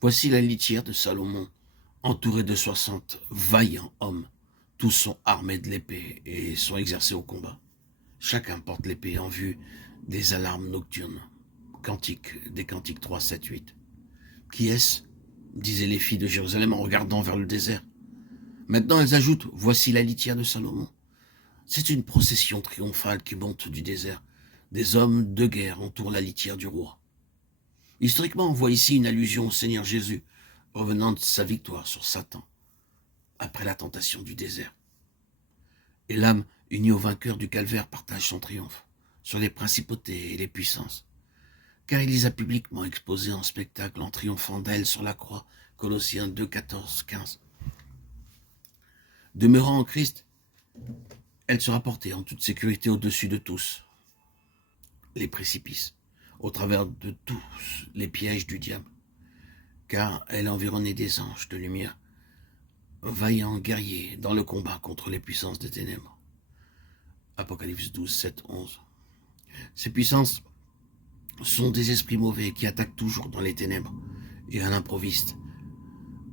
Voici la litière de Salomon, entourée de 60 vaillants hommes. Tous sont armés de l'épée et sont exercés au combat. Chacun porte l'épée en vue des alarmes nocturnes. Des Cantiques 3, 7, 8. Qui est-ce? Disaient les filles de Jérusalem en regardant vers le désert. Maintenant elles ajoutent, voici la litière de Salomon. C'est une procession triomphale qui monte du désert. Des hommes de guerre entourent la litière du roi. Historiquement, on voit ici une allusion au Seigneur Jésus, revenant de sa victoire sur Satan, après la tentation du désert. Et l'âme, unie au vainqueur du calvaire, partage son triomphe sur les principautés et les puissances, car il les a publiquement exposées en spectacle en triomphant d'elles sur la croix. Colossiens 2, 14, 15. Demeurant en Christ, elle sera portée en toute sécurité au-dessus de tous les précipices, au travers de tous les pièges du diable, car elle est environnée des anges de lumière, vaillants guerriers dans le combat contre les puissances des ténèbres. Apocalypse 12, 7, 11. Ces puissances sont des esprits mauvais qui attaquent toujours dans les ténèbres et à l'improviste,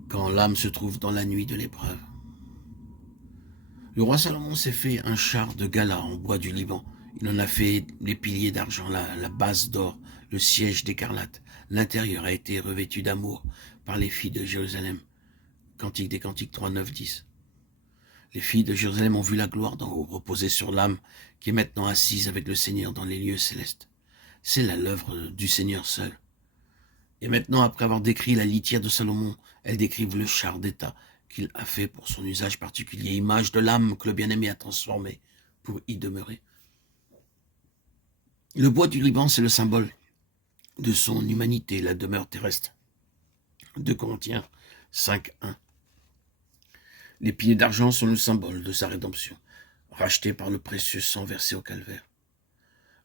quand l'âme se trouve dans la nuit de l'épreuve. Le roi Salomon s'est fait un char de gala en bois du Liban. Il en a fait les piliers d'argent, la base d'or, le siège d'écarlate. L'intérieur a été revêtu d'amour par les filles de Jérusalem. Cantique des Cantiques 3, 9, 10. Les filles de Jérusalem ont vu la gloire d'en haut reposer sur l'âme qui est maintenant assise avec le Seigneur dans les lieux célestes. C'est là l'œuvre du Seigneur seul. Et maintenant, après avoir décrit la litière de Salomon, elles décrivent le char d'état qu'il a fait pour son usage particulier, image de l'âme que le bien-aimé a transformée pour y demeurer. Le bois du Liban, c'est le symbole de son humanité, la demeure terrestre. 2 Corinthiens 5, 1. Les piliers d'argent sont le symbole de sa rédemption, racheté par le précieux sang versé au calvaire.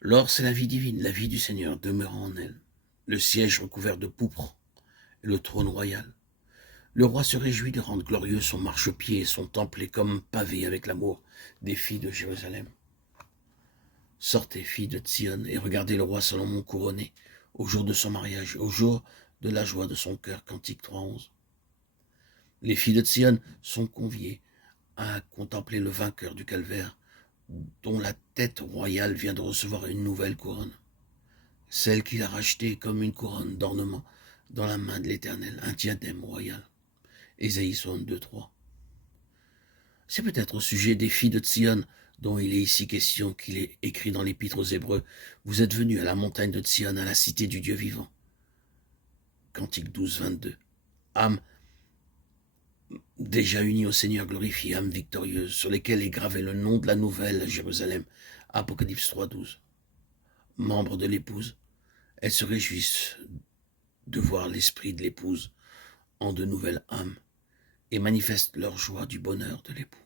L'or, c'est la vie divine, la vie du Seigneur demeurant en elle. Le siège recouvert de pourpre et le trône royal. Le roi se réjouit de rendre glorieux son marchepied et son temple est comme pavé avec l'amour des filles de Jérusalem. Sortez, filles de Sion, et regardez le roi Salomon couronné au jour de son mariage, au jour de la joie de son cœur. Cantique 3.11. Les filles de Sion sont conviées à contempler le vainqueur du calvaire, dont la tête royale vient de recevoir une nouvelle couronne, celle qu'il a rachetée comme une couronne d'ornement dans la main de l'Éternel, un diadème royal. Ésaïe 62, 3. C'est peut-être au sujet des filles de Sion dont il est ici question qu'il est écrit dans l'Épître aux Hébreux. Vous êtes venus à la montagne de Sion, à la cité du Dieu vivant. Cantique 12, 22. Âme déjà unie au Seigneur glorifié, âme victorieuse, sur lesquelles est gravé le nom de la nouvelle Jérusalem. Apocalypse 3, 12. Membres de l'épouse, elles se réjouissent de voir l'esprit de l'épouse en de nouvelles âmes et manifestent leur joie du bonheur de l'époux.